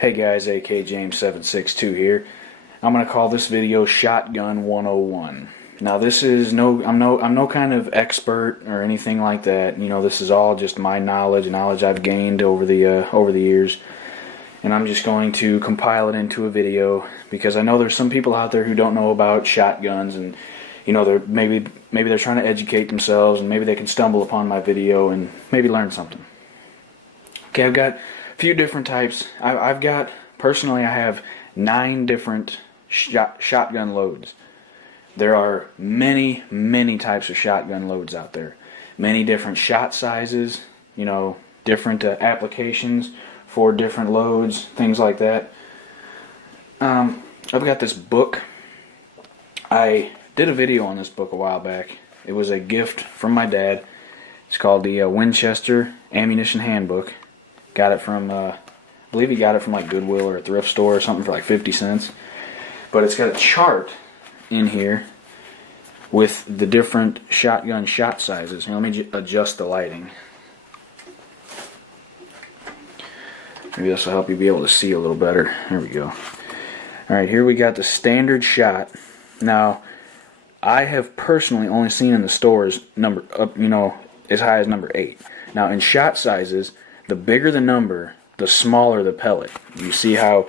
Hey guys, AK James762 here. I'm gonna call this video Shotgun 101. Now this is I'm no kind of expert or anything like that. You know, this is all just my knowledge I've gained over the years, and I'm just going to compile it into a video because I know there's some people out there who don't know about shotguns, and you know, maybe they're trying to educate themselves, and maybe they can stumble upon my video and maybe learn something. Okay, I've got a few different types. Personally, I have 9 different shotgun loads. There are many types of shotgun loads out there. Many different shot sizes, you know, different applications for different loads, things like that. I've got this book. I did a video on this book a while back. It was a gift from my dad. It's called the Winchester Ammunition Handbook. Got it from, I believe he got it from like Goodwill or a thrift store or something for like 50 cents. But it's got a chart in here with the different shotgun shot sizes. Now, let me adjust the lighting. Maybe this will help you be able to see a little better. There we go. Alright, here we got the standard shot. Now, I have personally only seen in the stores as high as number 8. Now, in shot sizes, the bigger the number, the smaller the pellet. You see how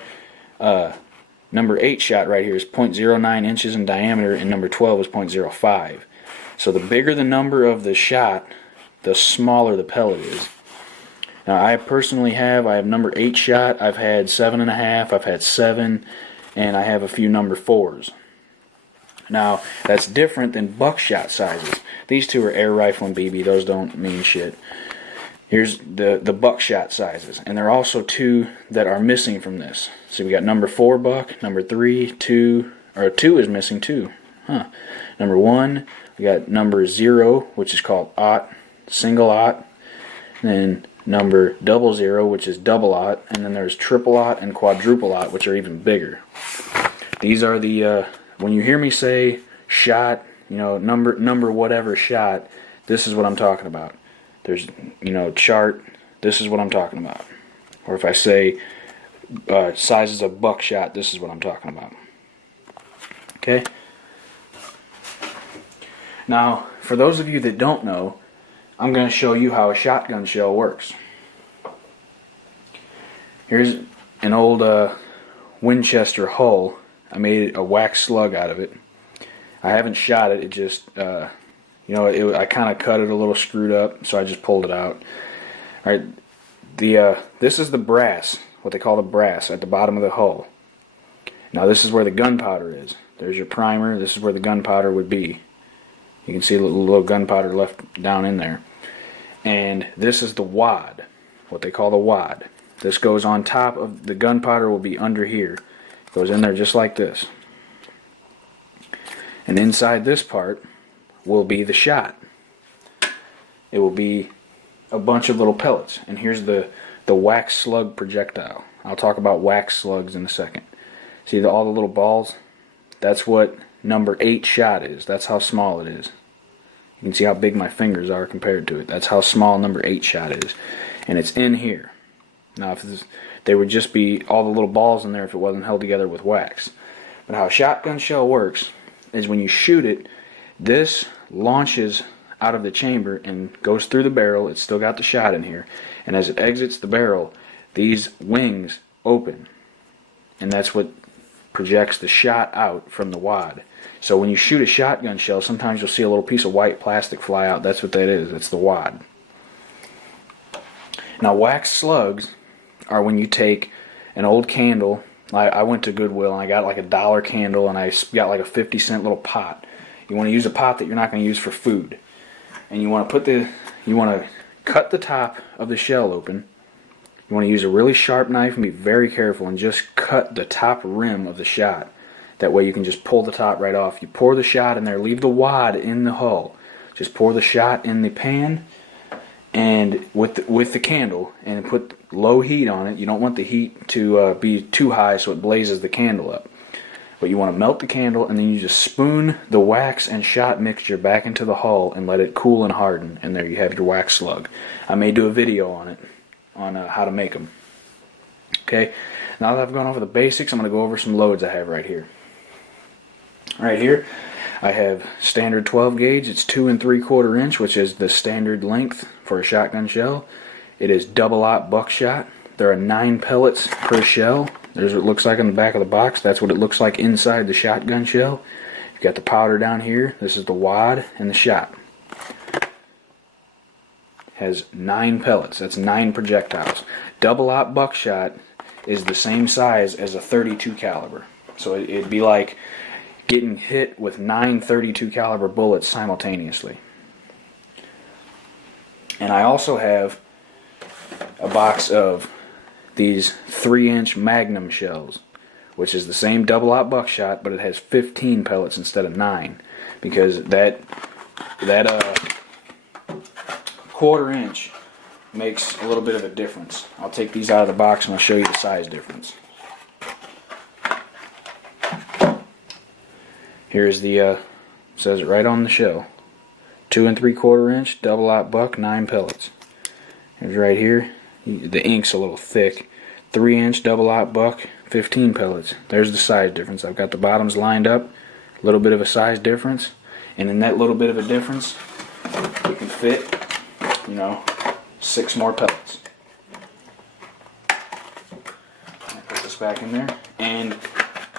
number 8 shot right here is 0.09 inches in diameter, and number 12 is 0.05. So the bigger the number of the shot, the smaller the pellet is. Now, I have number 8 shot, I've had 7.5, I've had 7, and I have a few number 4s. Now, that's different than buckshot sizes. These two are air rifle and BB. Those don't mean shit. Here's the buckshot sizes, and there are also 2 that are missing from this. So we got number 4 buck, number 3, 2 is missing too. Number 1, we got number 0, which is called aught, single aught, and then number 00, which is double aught, and then there's triple aught and quadruple aught, which are even bigger. These are the when you hear me say shot, you know, number whatever shot, this is what I'm talking about. There's, you know, chart, this is what I'm talking about. Or if I say sizes of buckshot, this is what I'm talking about. Okay? Now, for those of you that don't know, I'm going to show you how a shotgun shell works. Here's an old Winchester hull. I made a wax slug out of it. I haven't shot it, it just... I kind of cut it a little screwed up, so I just pulled it out. All right, this is the brass, what they call the brass, at the bottom of the hull. Now this is where the gunpowder is. There's your primer. This is where the gunpowder would be. You can see a little gunpowder left down in there. And this is the wad, what they call the wad. This goes on top of the gunpowder, will be under here. It goes in there just like this. And inside this part will be the shot. It will be a bunch of little pellets. And here's the wax slug projectile. I'll talk about wax slugs in a second. See all the little balls? That's what number 8 shot is. That's how small it is. You can see how big my fingers are compared to it. That's how small number 8 shot is. And it's in here. Now, there would just be all the little balls in there if it wasn't held together with wax. But how a shotgun shell works is when you shoot it, this launches out of the chamber and goes through the barrel. It's still got the shot in here, and as it exits the barrel, these wings open, and that's what projects the shot out from the wad. So when you shoot a shotgun shell, sometimes you'll see a little piece of white plastic fly out. That's what that is. It's the wad. Now, wax slugs are when you take an old candle. I went to Goodwill and I got like a $1 candle, and I got like a 50-cent little pot. You want to use a pot that you're not going to use for food. And you want to cut the top of the shell open. You want to use a really sharp knife and be very careful and just cut the top rim of the shot. That way you can just pull the top right off. You pour the shot in there, leave the wad in the hull. Just pour the shot in the pan and with the candle, and put low heat on it. You don't want the heat to be too high so it blazes the candle up. But you want to melt the candle, and then you just spoon the wax and shot mixture back into the hull and let it cool and harden, and there you have your wax slug. I may do a video on it, on how to make them. Okay, Now that I've gone over the basics, I'm going to go over some loads I have right here. Right here, I have standard 12 gauge. It's 2 3/4 inch, which is the standard length for a shotgun shell. It is double-aught buckshot. There are 9 pellets per shell. There's what it looks like on the back of the box. That's what it looks like inside the shotgun shell. You've got the powder down here. This is the wad and the shot. Has 9 pellets. That's 9 projectiles. Double-aught buckshot is the same size as a .32 caliber. So it'd be like getting hit with 9 .32 caliber bullets simultaneously. And I also have a box of these 3-inch Magnum Shells, which is the same double-aught buckshot, but it has 15 pellets instead of 9, because that 1/4 inch makes a little bit of a difference. I'll take these out of the box and I'll show you the size difference. Here's the says it right on the shell. 2 3/4 inch double-aught buck, 9 pellets. Here's right here. The ink's a little thick. 3-inch double-aught buck, 15 pellets. There's the size difference. I've got the bottoms lined up. A little bit of a size difference, and in that little bit of a difference, you can fit, 6 more pellets. I'll put this back in there. And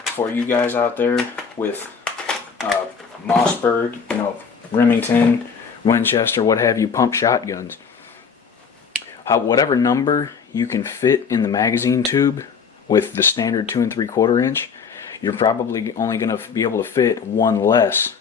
for you guys out there with Mossberg, Remington, Winchester, what have you, pump shotguns, whatever number you can fit in the magazine tube with the standard 2 3/4 inch, you're probably only going to be able to fit one less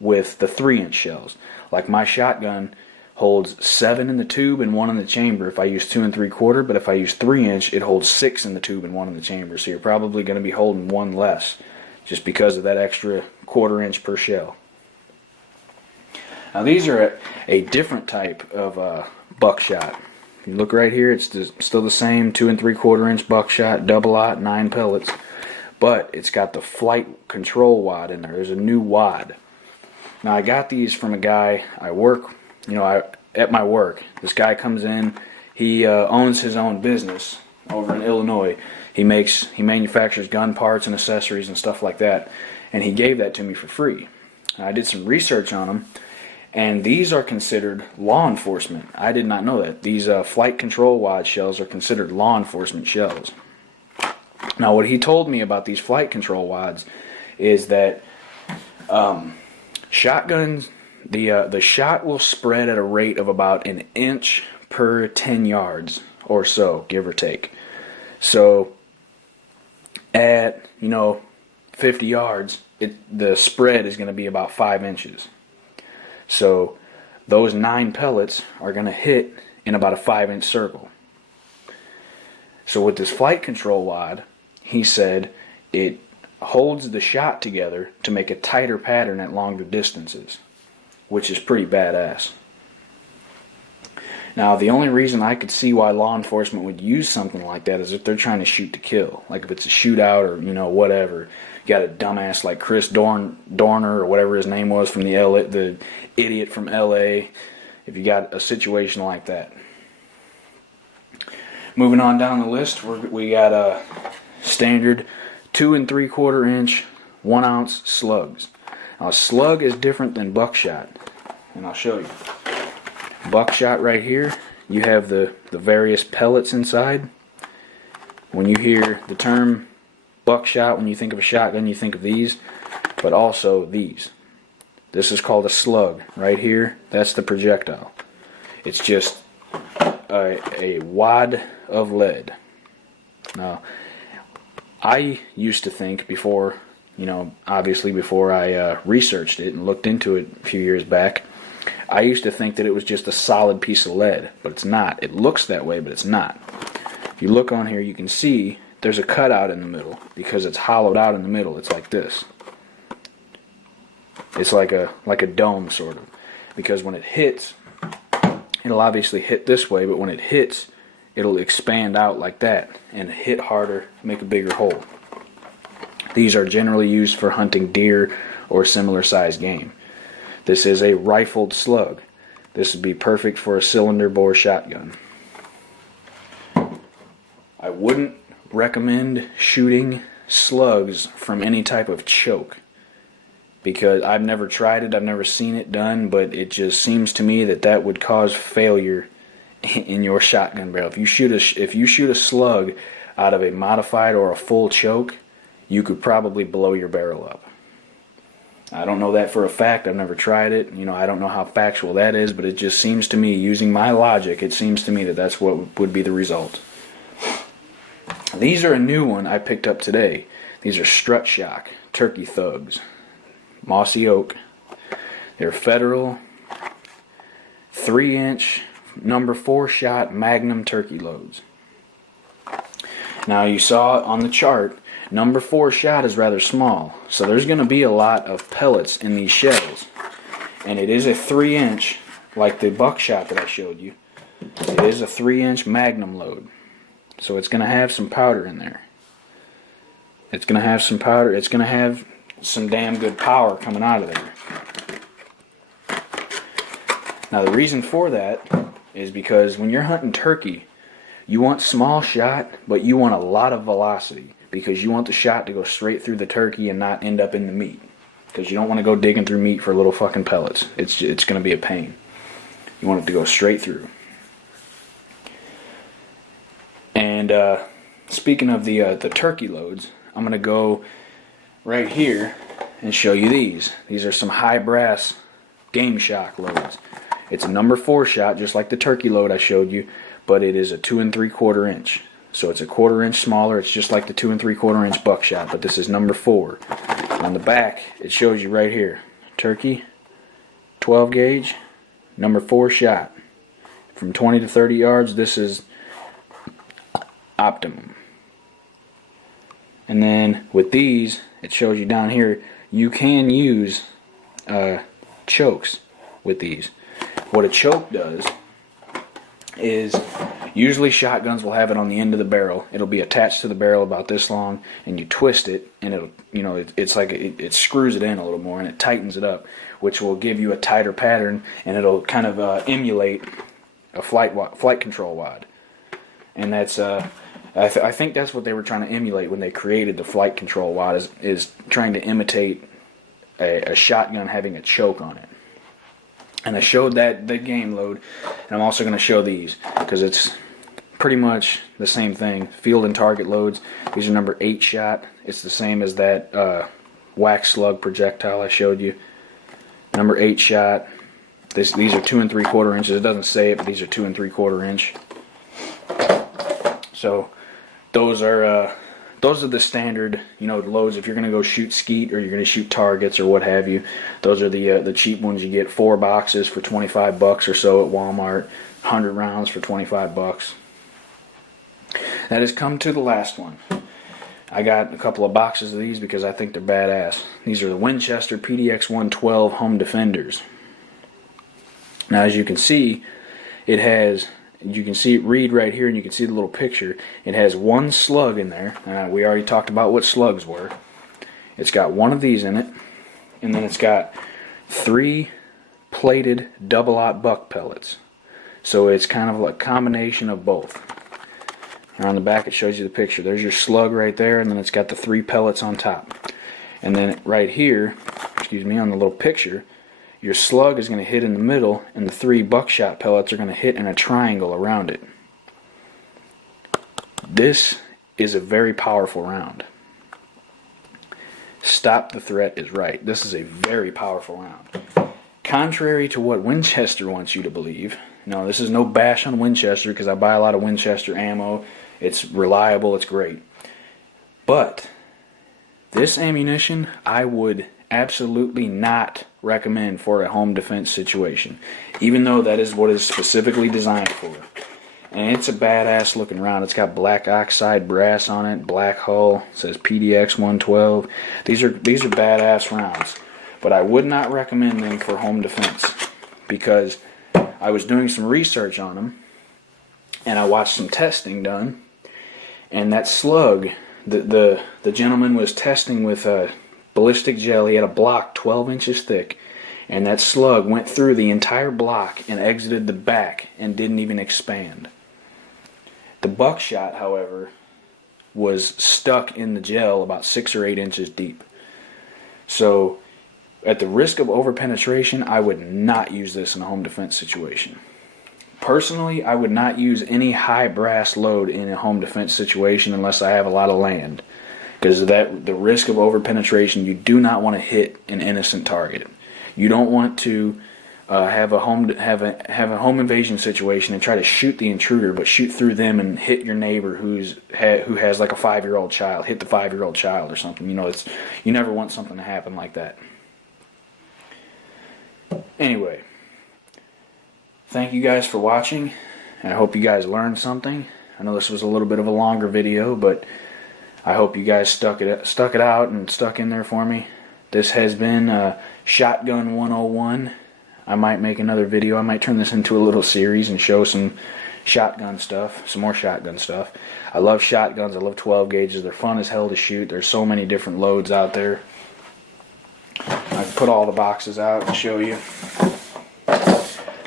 with the 3-inch shells. Like my shotgun holds 7 in the tube and 1 in the chamber if I use 2 3/4, but if I use 3-inch, it holds 6 in the tube and 1 in the chamber. So you're probably going to be holding one less just because of that extra 1/4 inch per shell. Now these are a different type of buckshot. If you look right here, it's still the same 2 3/4 inch buckshot, double-aught, 9 pellets, but it's got the flight control wad in there. There's a new wad. Now I got these from a guy I work, at my work. This guy comes in, he owns his own business over in Illinois. He manufactures gun parts and accessories and stuff like that, and he gave that to me for free. And I did some research on them. And these are considered law enforcement. I did not know that. These flight control wad shells are considered law enforcement shells. Now, what he told me about these flight control wads is that shotguns, the shot will spread at a rate of about an inch per 10 yards or so, give or take. So, at 50 yards, the spread is going to be about 5 inches. So those 9 pellets are going to hit in about a 5-inch circle. So with this flight control wad, he said it holds the shot together to make a tighter pattern at longer distances, which is pretty badass. Now the only reason I could see why law enforcement would use something like that is if they're trying to shoot to kill. Like if it's a shootout or whatever. You got a dumbass like Chris Dorner or whatever his name was from the idiot from LA. If you got a situation like that. Moving on down the list, we got a standard 2 3/4 inch 1 ounce slugs. Now a slug is different than buckshot, and I'll show you. Buckshot right here, you have the various pellets inside. When you hear the term buckshot, when you think of a shotgun, you think of these, but also these. This is called a slug. Right here, that's the projectile. It's just a wad of lead. Now, I used to think before, obviously before I researched it and looked into it a few years back, I used to think that it was just a solid piece of lead, but it's not. It looks that way, but it's not. If you look on here, you can see there's a cutout in the middle because it's hollowed out in the middle. It's like this. It's like a dome sort of, because when it hits, it'll obviously hit this way, but when it hits, it'll expand out like that and hit harder, make a bigger hole. These are generally used for hunting deer or similar sized game. This is a rifled slug. This would be perfect for a cylinder bore shotgun. I wouldn't recommend shooting slugs from any type of choke, because I've never tried it, I've never seen it done, but it just seems to me that that would cause failure in your shotgun barrel. If you shoot a slug out of a modified or a full choke, you could probably blow your barrel up. I don't know that for a fact. I've never tried it. I don't know how factual that is, but it just seems to me, using my logic, it seems to me that that's what would be the result. These are a new one I picked up today. These are Strut Shock Turkey Thugs, mossy oak. They're Federal 3-inch number 4 shot Magnum turkey loads. Now, you saw on the chart, number 4 shot is rather small, so there's going to be a lot of pellets in these shells. And it is a 3-inch, like the buckshot that I showed you. It is a 3-inch Magnum load, so it's going to have some powder in there. It's going to have some powder. It's going to have some damn good power coming out of there. Now, the reason for that is because when you're hunting turkey, you want small shot, but you want a lot of velocity, because you want the shot to go straight through the turkey and not end up in the meat, because you don't want to go digging through meat for little fucking pellets. It's going to be a pain. You want it to go straight through. And speaking of the turkey loads, I'm going to go right here and show you these. These are some high brass Game Shock loads. It's a number 4 shot, just like the turkey load I showed you, but it is a 2 3/4 inch. So it's a 1/4 inch smaller. It's just like the 2 3/4 inch buckshot, but this is number 4. On the back, it shows you right here, turkey, 12 gauge, number 4 shot. From 20 to 30 yards, this is optimum. And then with these, it shows you down here, you can use chokes with these. What a choke does is, usually shotguns will have it on the end of the barrel. It'll be attached to the barrel about this long, and you twist it, and it'll, it's like it screws it in a little more, and it tightens it up, which will give you a tighter pattern, and it'll kind of emulate a flight control wad. And that's I think that's what they were trying to emulate when they created the flight control wad, is trying to imitate a shotgun having a choke on it. And I showed that game load, and I'm also going to show these, because it's pretty much the same thing. Field and target loads. These are number 8 shot. It's the same as that wax Slug Projectile I showed you. Number 8 shot. These are 2 3/4 inches. It doesn't say it, but these are 2 3/4 inch. So those are the standard, loads. If you're going to go shoot skeet, or you're going to shoot targets or what have you, those are the cheap ones. You get 4 boxes for $25 or so at Walmart, 100 rounds for $25. That has come to the last one. I got a couple of boxes of these because I think they're badass. These are the Winchester PDX 112 Home Defenders. Now, as you can see, it has, you can see it read right here, and you can see the little picture. It has 1 slug in there. We already talked about what slugs were. It's got 1 of these in it, and then it's got 3 plated double-aught buck pellets. So it's kind of like a combination of both. And on the back, it shows you the picture. There's your slug right there, and then it's got the 3 pellets on top. And then right here, on the little picture, your slug is going to hit in the middle, and the 3 buckshot pellets are going to hit in a triangle around it. This is a very powerful round. Stop the threat is right. This is a very powerful round. Contrary to what Winchester wants you to believe, no, this is no bash on Winchester, because I buy a lot of Winchester ammo. It's reliable, it's great. But this ammunition, I would absolutely not recommend for a home defense situation, even though that is what it's specifically designed for. And it's a badass looking round. It's got black oxide brass on it, black hull. It says PDX 112. These are badass rounds, but I would not recommend them for home defense, because I was doing some research on them, and I watched some testing done, and that slug, the gentleman was testing with a ballistic gel. He had a block 12 inches thick, and that slug went through the entire block and exited the back and didn't even expand. The buckshot, however, was stuck in the gel about 6 or 8 inches deep. So at the risk of overpenetration, I would not use this in a home defense situation. Personally, I would not use any high brass load in a home defense situation unless I have a lot of land, because the risk of overpenetration, you do not want to hit an innocent target. You don't want to have a home invasion situation and try to shoot the intruder, but shoot through them and hit your neighbor who has like a 5-year-old child, hit the 5-year-old child or something. You never want something to happen like that. Anyway, thank you guys for watching, and I hope you guys learned something. I know this was a little bit of a longer video, but I hope you guys stuck it out and stuck in there for me. This has been Shotgun 101. I might make another video. I might turn this into a little series and show some shotgun stuff, some more shotgun stuff. I love shotguns. I love 12 gauges. They're fun as hell to shoot. There's so many different loads out there. I can put all the boxes out and show you.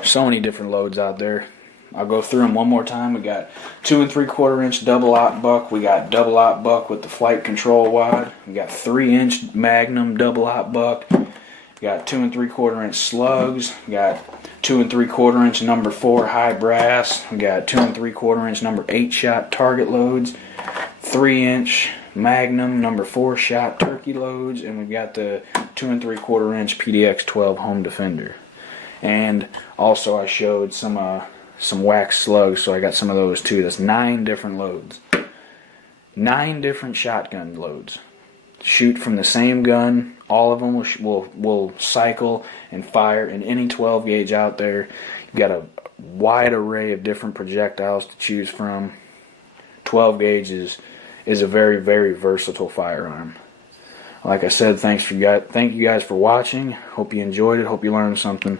So many different loads out there. I'll go through them one more time. We got 2 3/4 inch double aught buck. We got double aught buck with the flight control wad. We got 3-inch Magnum double aught buck. We got 2 3/4 inch slugs. We got 2 3/4 inch number 4 high brass. We got 2 3/4 inch number 8 shot target loads. 3-inch Magnum number 4 shot turkey loads, and we've got the 2 3/4 inch PDX 12 home defender. And also I showed some wax slugs, so I got some of those too. That's 9 different loads. 9 different shotgun loads. Shoot from the same gun. All of them will cycle and fire in any 12 gauge out there. You've got a wide array of different projectiles to choose from. 12 gauge is a very, very versatile firearm. Like I said, thank you guys for watching. Hope you enjoyed it. Hope you learned something.